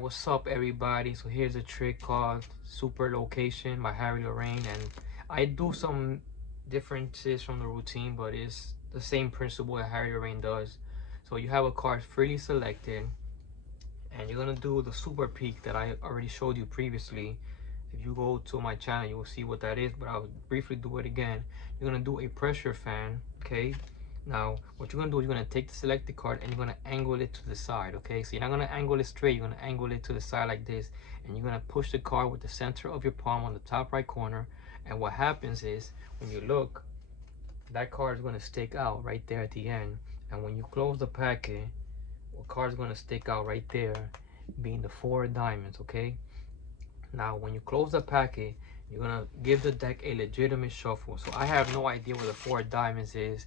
What's up, everybody? So here's a trick called Super Location by Harry Lorraine, and I do some differences from the routine, but it's the same principle that Harry Lorraine does. So you have a card freely selected, and you're gonna do the super peak that I already showed you previously. If you go to my channel, you will see what that is, but I'll briefly do it again. You're gonna do a pressure fan, okay? Now, what you're gonna do is you're gonna take the selected card and you're gonna angle it to the side, okay? So you're not gonna angle it straight, you're gonna angle it to the side like this, and you're gonna push the card with the center of your palm on the top right corner. And what happens is, when you look, that card is gonna stick out right there at the end. And when you close the packet, what card is gonna stick out right there, being the 4 of diamonds, okay? Now, when you close the packet, you're gonna give the deck a legitimate shuffle. So I have no idea where the 4 of diamonds is.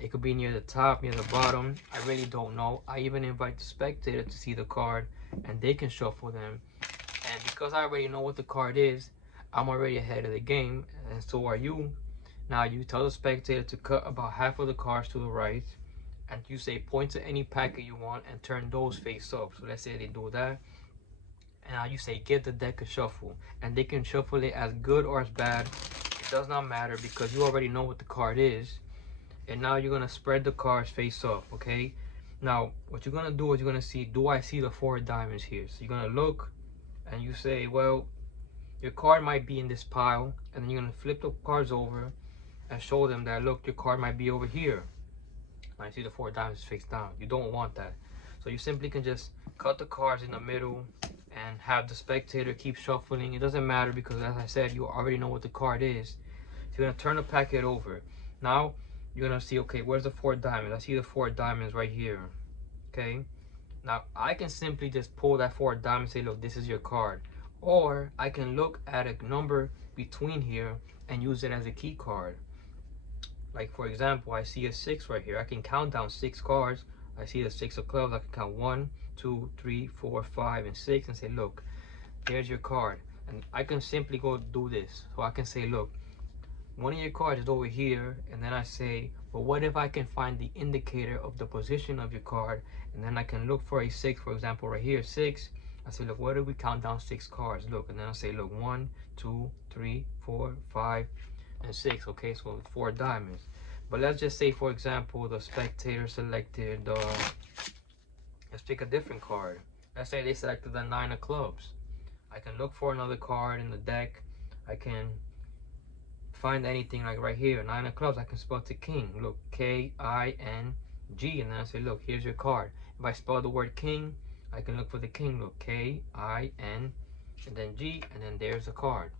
It could be near the top, near the bottom. I really don't know. I even invite the spectator to see the card and they can shuffle them. And because I already know what the card is, I'm already ahead of the game, and so are you. Now you tell the spectator to cut about half of the cards to the right, and you say point to any packet you want and turn those face up. So let's say they do that, and now you say give the deck a shuffle, and they can shuffle it as good or as bad. It does not matter because you already know what the card is. And now you're gonna spread the cards face up, okay? Now what you're gonna do is you're gonna see, do I see the 4 of diamonds here? So you're gonna look and you say, well, your card might be in this pile, and then you're gonna flip the cards over and show them that, look, your card might be over here. Now you see the 4 of diamonds face down. You don't want that. So you simply can just cut the cards in the middle and have the spectator keep shuffling. It doesn't matter because, as I said, you already know what the card is. So you're gonna turn the packet over. Now you're gonna see, okay, where's the 4 of diamonds? I see the 4 of diamonds right here. Okay. Now I can simply just pull that 4 of diamonds and say, look, this is your card. Or I can look at a number between here and use it as a key card. Like, for example, I see a 6 right here. I can count down 6 cards. I see the 6 of clubs. I can count 1, 2, 3, 4, 5, and 6 and say, look, there's your card. And I can simply go do this. So I can say, look, one of your cards is over here, and then I say, well, what if I can find the indicator of the position of your card? And then I can look for a 6, for example, right here, 6. I say, look, what if we count down 6 cards? Look, and then I say, look, 1, 2, 3, 4, 5, and 6. Okay, so 4 of diamonds. But let's just say, for example, the spectator selected, let's pick a different card. Let's say they selected the 9 of clubs. I can look for another card in the deck. I can find anything like right here, 9 of clubs. I can spell to king. Look, K-I-N-G, and then I say, look, here's your card. If I spell the word king, I can look for the king. Look, K-I-N, and then G, and then there's the card.